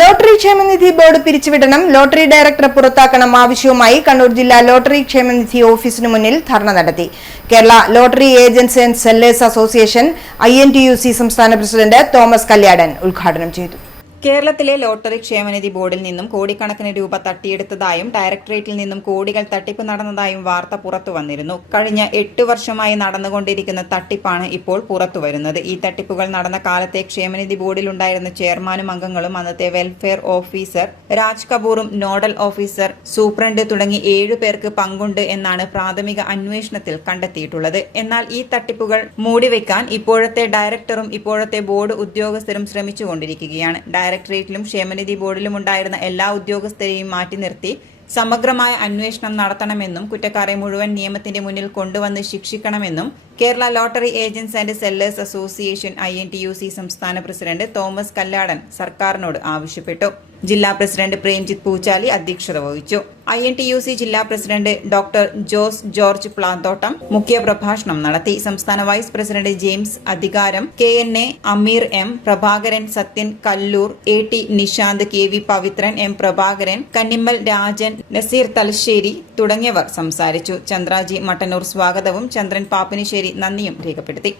Lottery ക്ഷേമനിധി board പിരിച്ചുവിടണം, lottery ഡയറക്ടറെ പുറത്താക്കണം ആവശ്യവുമായി കണ്ണൂർ ജില്ലാ ലോട്ടറി ക്ഷേമനിധി ഓഫീസിനു മുന്നിൽ ധർണ നടത്തി. Kerala lottery agents and sellers association INTUC സംസ്ഥാന പ്രസിഡന്റ് തോമസ് കല്യാടൻ ഉദ്ഘാടനം ചെയ്തു. കേരളത്തിലെ ലോട്ടറി ക്ഷേമനിധി ബോർഡിൽ നിന്നും കോടിക്കണക്കിന് രൂപ തട്ടിയെടുത്തതായും ഡയറക്ടറേറ്റിൽ നിന്നും കോടികൾ തട്ടിപ്പ് നടന്നതായും വാർത്ത പുറത്തുവന്നിരുന്നു. കഴിഞ്ഞ 8 വർഷമായി നടന്നുകൊണ്ടിരിക്കുന്ന തട്ടിപ്പാണ് ഇപ്പോൾ പുറത്തുവരുന്നത്. ഈ തട്ടിപ്പുകൾ നടന്ന കാലത്തെ ക്ഷേമനിധി ബോർഡിലുണ്ടായിരുന്ന ചെയർമാനും അംഗങ്ങളും അന്നത്തെ വെൽഫെയർ ഓഫീസർ രാജ് കപൂറും നോഡൽ ഓഫീസർ സൂപ്രണ്ട് തുടങ്ങി 7 പേർക്ക് പങ്കുണ്ട് എന്നാണ് പ്രാഥമിക അന്വേഷണത്തിൽ കണ്ടെത്തിയിട്ടുള്ളത്. എന്നാൽ ഈ തട്ടിപ്പുകൾ മൂടിവെക്കാൻ ഇപ്പോഴത്തെ ഡയറക്ടറും ഇപ്പോഴത്തെ ബോർഡ് ഉദ്യോഗസ്ഥരും ശ്രമിച്ചുകൊണ്ടിരിക്കുകയാണ്. ഡയറക്ടറേറ്റിലും ക്ഷേമനിധി ബോർഡിലും ഉണ്ടായിരുന്ന എല്ലാ ഉദ്യോഗസ്ഥരെയും മാറ്റി നിർത്തി സമഗ്രമായ അന്വേഷണം നടത്തണമെന്നും കുറ്റക്കാരെ മുഴുവൻ നിയമത്തിന്റെ മുന്നിൽ കൊണ്ടുവന്ന് ശിക്ഷിക്കണമെന്നും Kerala lottery agents and sellers association INTUC സംസ്ഥാന പ്രസിഡന്റ് തോമസ് കല്യാടൻ സർക്കാരിനോട് ആവശ്യപ്പെട്ടു. ജില്ലാ പ്രസിഡന്റ് പ്രേംജിത്ത് പൂച്ചാലി അധ്യക്ഷത വഹിച്ചു. INTUC ജില്ലാ പ്രസിഡന്റ് ഡോക്ടർ ജോസ് ജോർജ് പ്ലാന്തോട്ടം മുഖ്യപ്രഭാഷണം നടത്തി. സംസ്ഥാന vice president James Adhikaram, KNA Ameer, M Prabhakaran, Sathyan Kallur, AT Nishanth, KV Pavithran, M Prabhakaran, Kannimmal Rajan, Naseer Thalassery തുടങ്ങിയവർ സംസാരിച്ചു. ചന്ദ്രാജി മട്ടന്നൂർ സ്വാഗതവും ചന്ദ്രൻ പാപ്പിനിശ്ശേരി നന്ദിയും രേഖപ്പെടുത്തി.